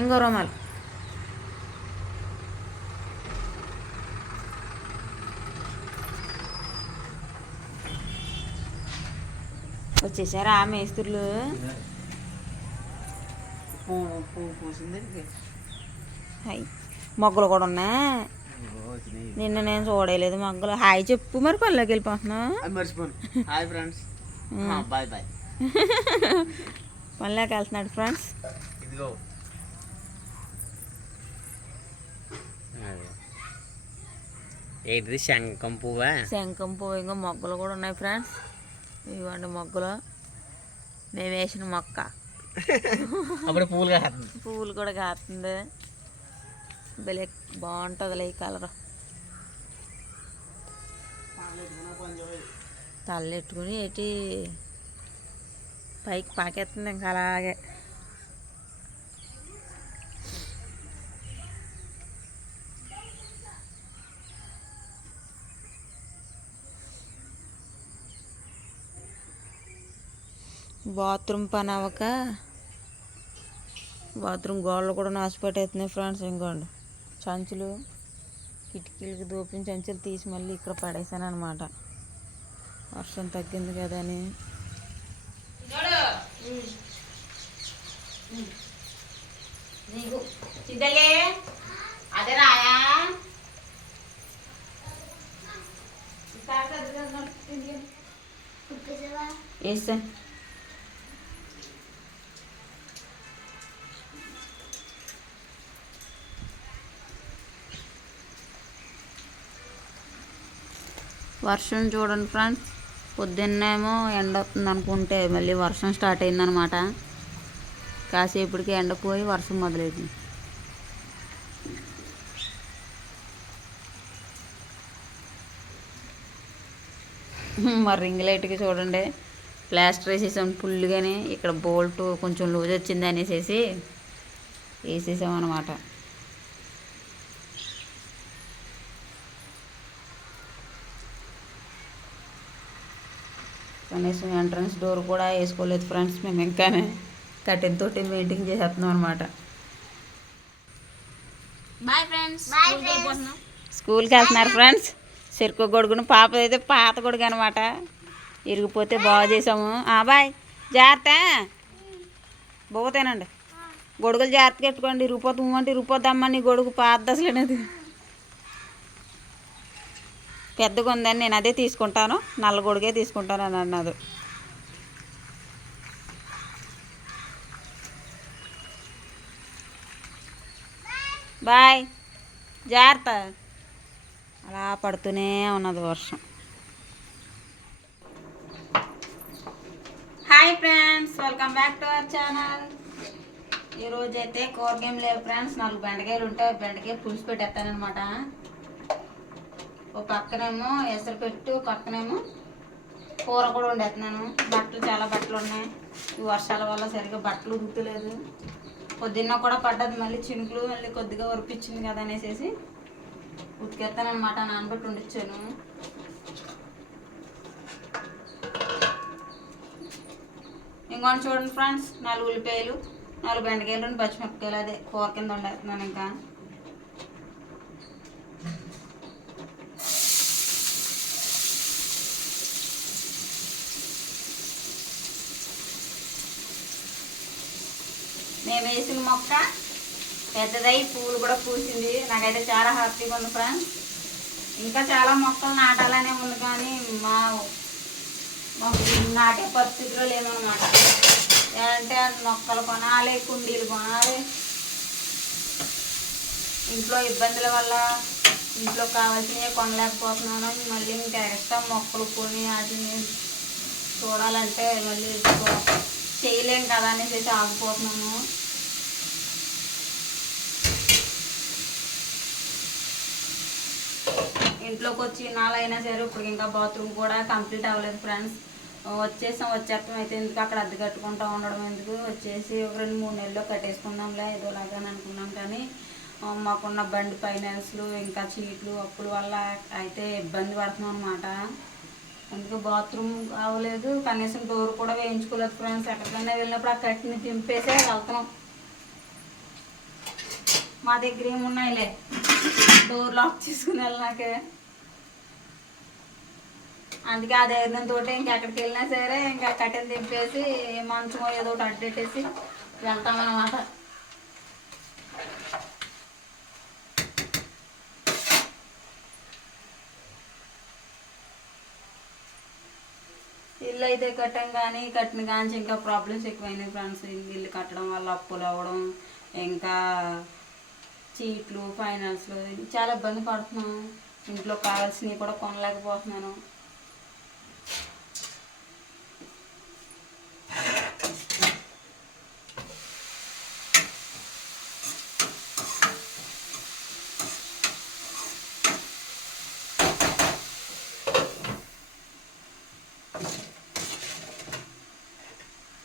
ఇంకో రుమాలు. వచ్చేసారా మేస్త్రులు? మొగ్గలు కూడా ఉన్నాయి. నిన్న నేను చూడలేదు మొగ్గలు. హాయ్ చెప్పు. మరి పనిలోకి వెళ్ళిపోతున్నా. పనిలోకి వెళ్తున్నాడు ఫ్రెండ్స్. ఏంటిది శంఖం పువ్వా? శంఖం పువ్వు. ఇంకా మొగ్గలు కూడా ఉన్నాయి ఫ్రెండ్స్. ఇవ్వండి మొగ్గలు. మేము వేసిన మొక్క అప్పుడు పువ్వులు కూడా కాస్తుంది. భలే బాగుంటుందిలే ఈ కలర్. తల్లెట్టుకుని ఏంటి పైకి పాకేస్తుంది ఇంకా అలాగే. బాత్రూమ్ పని అవ్వక బాత్రూమ్ గోడలు కూడా నాశపెట్టేస్తున్నాయి ఫ్రెండ్స్. ఇంకోండి సంచులు, కిటికీలకి దూపిన సంచులు తీసి మళ్ళీ ఇక్కడ పడేసాను అనమాట. వర్షం తగ్గింది కదా అని. అదే రాయా వేసా. వర్షం చూడండి ఫ్రెండ్స్. పొద్దున్నేమో ఎండ వస్తుంది అనుకుంటే మళ్ళీ వర్షం స్టార్ట్ అయిందనమాట. కాసేపటికి ఎండ పోయి వర్షం మొదలైంది. మరి రింగ్ లైట్కి చూడండి ప్లాస్టర్ వేసేసాం ఫుల్గానే. ఇక్కడ బోల్ట్ కొంచెం లూజ్ వచ్చింది అనేసి వేసేసాం అనమాట. కనీసం ఎంట్రన్స్ డోర్ కూడా వేసుకోలేదు ఫ్రెండ్స్. మేము ఇంకానే కట్టెలతో మెయింటైన్ చేసేస్తున్నాం అనమాట. Bye friends. స్కూల్కి వెళ్తున్నారు ఫ్రెండ్స్. చెరుకు గొడుగును పాప అయితే పాత గొడుగు అనమాట. ఇరిగిపోతే బాగు చేసాము. బాయ్. జాగ్రత్త. పోతేనండి గొడుగులు జాగ్రత్తగా పెట్టుకోండి. ఇరిగిపోతామంటే ఇరిగిపోతామ్మా. నీ గొడుగు పాత అసలు అనేది పెద్దగా ఉందని నేను అదే తీసుకుంటాను. నల్ల గొడుగే తీసుకుంటాను అని అన్నది. బాయ్. జాగ్రత్త. అలా పడుతూనే ఉన్నది వర్షం. Hi friends, welcome back to our channel. ఈరోజు అయితే కూరగాయలు లేవు ఫ్రెండ్స్. 4 బెండకాయలు ఉంటాయి. బెండకాయ పులుసు పెట్టేస్తానమాట. ఓ పక్కనేమో ఎసరు పెట్టు, పక్కనేమో కూర కూడా వండేస్తున్నాను. చాలా బట్టలు ఉన్నాయి. ఈ వర్షాల వల్ల సరిగ్గా బట్టలు ఉతుకుతలేదు. పొద్దున్న కూడా పడ్డది, మళ్ళీ చినుకులు మళ్ళీ కొద్దిగా ఉరిపించింది కదా అనేసి ఉతికేస్తానమాట. నానబెట్టి వండించాను. ఇంకొని చూడండి ఫ్రెండ్స్, 4 ఉల్లిపాయలు, 4 బెండకాయలు, 2 పచ్చిమిరపకాయలు అదే కూర కింద వండేస్తున్నాను. ఇంకా మేము వేసిన మొక్క పెద్దదై పువ్వులు కూడా పూసింది. నాకైతే చాలా హ్యాపీగా ఉంది ఫ్రెండ్స్. ఇంకా చాలా మొక్కలు నాటాలనే ఉంది కానీ మాకు నాటే పరిస్థితిలో లేమన్నమాట. ఏంటంటే మొక్కలు కొనాలి, కుండీలు కొనాలి. ఇంట్లో ఇబ్బందుల వల్ల ఇంట్లో కావాల్సినవి కొనలేకపోతున్నాను. మళ్ళీ ఇంకా ఎక్స్ట్రా మొక్కలు కొని వాటిని చూడాలంటే మళ్ళీ చేయలేం కదా అనేసి ఆగిపోతున్నాను. ఇంట్లోకి వచ్చి నాలైనా సరే ఇప్పుడు ఇంకా బాత్రూమ్ కూడా కంప్లీట్ అవ్వలేదు ఫ్రెండ్స్. వచ్చేస్తాం అయితే ఎందుకు అక్కడ అద్దె కట్టుకుంటూ ఉండడం ఎందుకు, వచ్చేసి 2-3 నెలల్లో కట్టేసుకుందాంలే ఏదోలాగా అని అనుకున్నాం. కానీ మాకున్న బండి ఫైనాన్స్లు ఇంకా చీట్లు అప్పుల వల్ల అయితే ఇబ్బంది పడుతున్నాం అనమాట. అందుకే బాత్రూమ్ అవ్వలేదు. కనీసం డోర్ కూడా వేయించుకోలేదు ఫ్రెండ్స్. ఎక్కడికైనా వెళ్ళినప్పుడు ఆ కట్టిని దింపేసే వెళ్తున్నాం. మా దగ్గర ఏమున్నాయిలే, డోర్ లాక్ చేసుకుని వెళ్ళాకే. అందుకే ఆ ధైర్యంతో ఇంకెక్కడికి వెళ్ళినా సరే ఇంకా కట్టెలు దింపేసి మంచం ఏదో ఒకటి అడ్డెట్టేసి వెళ్తామన్నమాట. ఇల్లు అయితే కట్టాం కానీ కట్టిన కానీ ఇంకా ప్రాబ్లమ్స్ ఎక్కువైనాయి ఫ్రెండ్స్. ఇల్లు కట్టడం వల్ల అప్పులు అవ్వడం, ఇంకా చీట్లు, ఫైనాన్స్లు చాలా ఇబ్బంది పడుతున్నాను. ఇంట్లో కావాల్సినవి కూడా కొనలేకపోతున్నాను.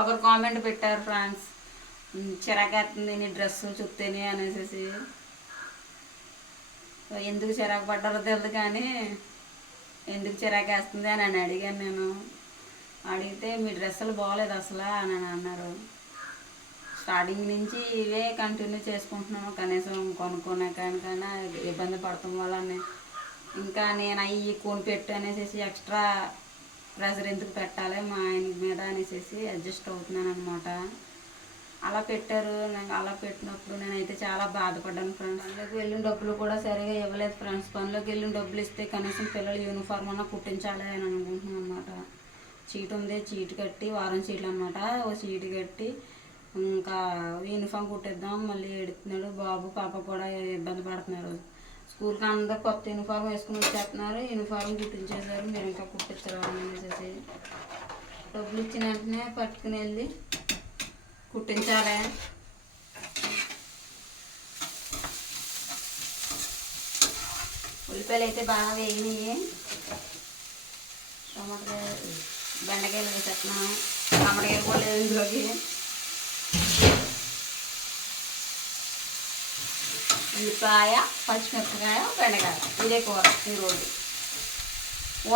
ఒకరు కామెంట్ పెట్టారు ఫ్రెండ్స్, చిరాకేస్తుంది నీ డ్రెస్సు చూస్తేనే అనేసి. ఎందుకు చిరాకు పడ్డారో తెలియదు కానీ ఎందుకు చిరాకేస్తుంది అని అడిగాను. నేను అడిగితే మీ డ్రెస్సులు బాగోలేదు అసలు అని అన్నారు. స్టార్టింగ్ నుంచి ఇవే కంటిన్యూ చేసుకుంటున్నాను. కనీసం కొనుక్కునేకైనా ఇబ్బంది పడటం వల్ల ఇంకా నేను అవి కొనిపెట్టు అనేసి ఎక్స్ట్రా ప్రెషర్ ఎందుకు పెట్టాలి మా ఆయన మీద అనేసి అడ్జస్ట్ అవుతున్నాను అనమాట. అలా పెట్టారు. అలా పెట్టినప్పుడు నేనైతే చాలా బాధపడ్డాను ఫ్రెండ్స్. పనిలోకి వెళ్ళిన డబ్బులు కూడా సరిగా ఇవ్వలేదు ఫ్రెండ్స్. పనిలోకి వెళ్ళిన డబ్బులు ఇస్తే కనీసం పిల్లలు యూనిఫామ్ అన్నా కుట్టించాలి అని అనుకుంటున్నాను అనమాట. చీట్ ఉంది, చీట్ కట్టి వారం చీట్లు అనమాట. ఓ చీట్ కట్టి ఇంకా యూనిఫామ్ కుట్టిద్దాం. మళ్ళీ ఎడుతున్నాడు బాబు, పాప కూడా ఇబ్బంది పడుతున్నారు. స్కూల్కి అందరూ కొత్త యూనిఫామ్ వేసుకుని వచ్చేస్తున్నారు. యూనిఫామ్ కుట్టించేసారు, మీరు ఇంకా కుట్టించరు అనేసి డబ్బులు ఇచ్చిన వెంటనే పట్టుకుని వెళ్ళి కుట్టించాలి. ఉల్లిపాయలు అయితే బాగా వేగినాయి. టమాటాలు, బెండకాయలు వేసేస్తున్నాను. టమాటాలు కూడా లేదు ఇందులోకి. ఉల్లిపాయ, పచ్చిమిరపకాయ, బెండకాయ ఇదే కూర ఈరోజు.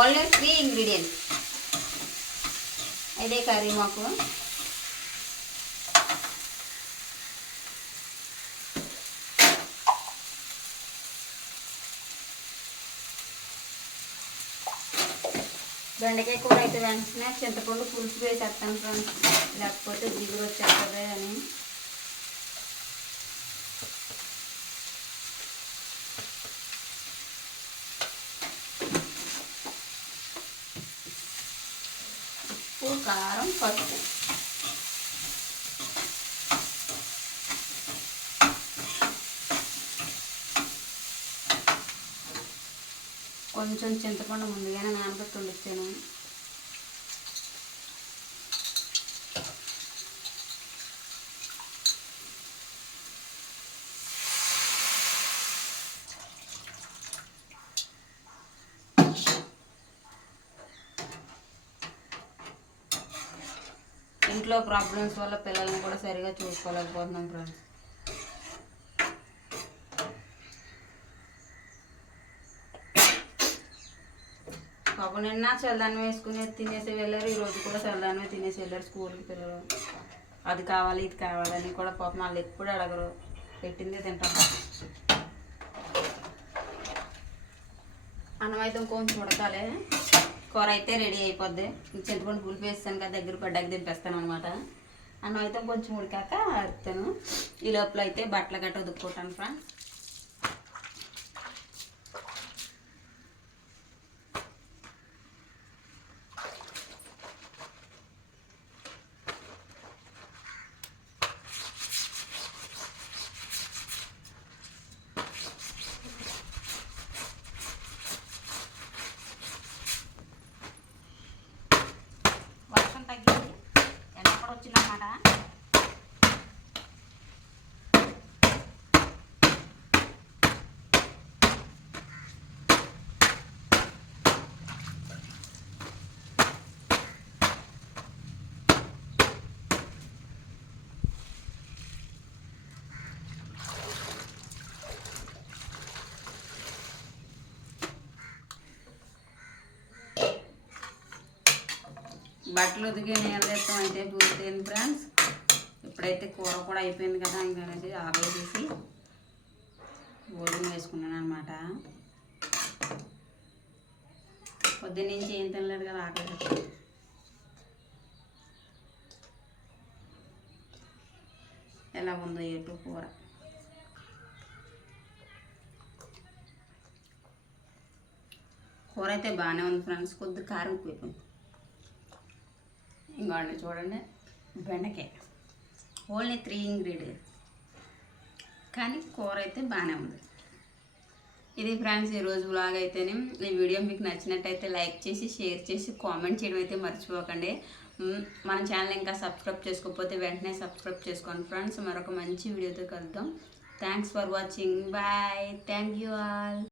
Only 3 ingredients. ఇదే కర్రీ మాకు. బెండకాయ కూర అయితే వెంటనే చింతపండు పులుసు వేసేస్తాను ఫ్రెండ్స్, లేకపోతే జిగురు వచ్చేస్తుంది అని. ఉప్పు, కారం, పసుపు. కొంచెం చింతపండు ముందుగానే నానబెట్టి వండిచ్చాను. ఇంట్లో ప్రాబ్లమ్స్ వల్ల పిల్లల్ని కూడా సరిగా చూసుకోలేకపోతున్నాం ఫ్రెండ్స్. పాప నిన్న చల్లదాన్ని వేసుకుని తినేసి వెళ్ళారు. ఈరోజు కూడా చల్లదాన్ని తినేసి వెళ్ళారు స్కూల్కి పిల్లలు. అది కావాలి ఇది కావాలని కూడా పాపం వాళ్ళు ఎప్పుడు అడగరు, పెట్టిందే తింటారు. అన్నం అయితే కొంచెం ఉడకాలి. కూర అయితే రెడీ అయిపోద్ది. చింతపండు పులుపు వేస్తాను కదా, దగ్గర పడ్డాక దింపేస్తాను అనమాట. అన్నం అయితే కొంచెం ఉడికాక అడుగుతాను. ఈ లోపల అయితే బట్టలు గట్ట ఉదుక్కుంటాను ఫ్రెండ్స్. వర్షం తగ్గింది, ఎండ కూడా వచ్చిందన్నమాట. బట్టలు ఉతికి నీళ్ళు తెస్తాం అయితే పూర్తయింది ఫ్రెండ్స్. ఇప్పుడైతే కూర కూడా అయిపోయింది కదా, ఇంకా ఆవేసేసి గోధుమ వేసుకున్నాను అనమాట. పొద్దున్నుంచి ఏం తినలేదు కదా, ఆకలి. ఎలా ఉందో ఎటు కూర. కూర అయితే బాగానే ఉంది ఫ్రెండ్స్, కొద్ది కారం ఎక్కువ. ఇంకోండి చూడండి, బెండకాయ ఓన్లీ 3 ఇంగ్రీడియంట్, కానీ కూర అయితే బాగానే ఉంది. ఇది ఫ్రెండ్స్ ఈరోజు వ్లాగ్ అయితేనే. ఈ వీడియో మీకు నచ్చినట్టయితే లైక్ చేసి, షేర్ చేసి, కామెంట్ చేయడం అయితే మర్చిపోకండి. మన ఛానల్ ఇంకా సబ్స్క్రైబ్ చేసుకోకపోతే వెంటనే సబ్స్క్రైబ్ చేసుకోండి ఫ్రెండ్స్. మరొక మంచి వీడియోతో కలుద్దాం. Thanks for watching. Bye. Thank you all.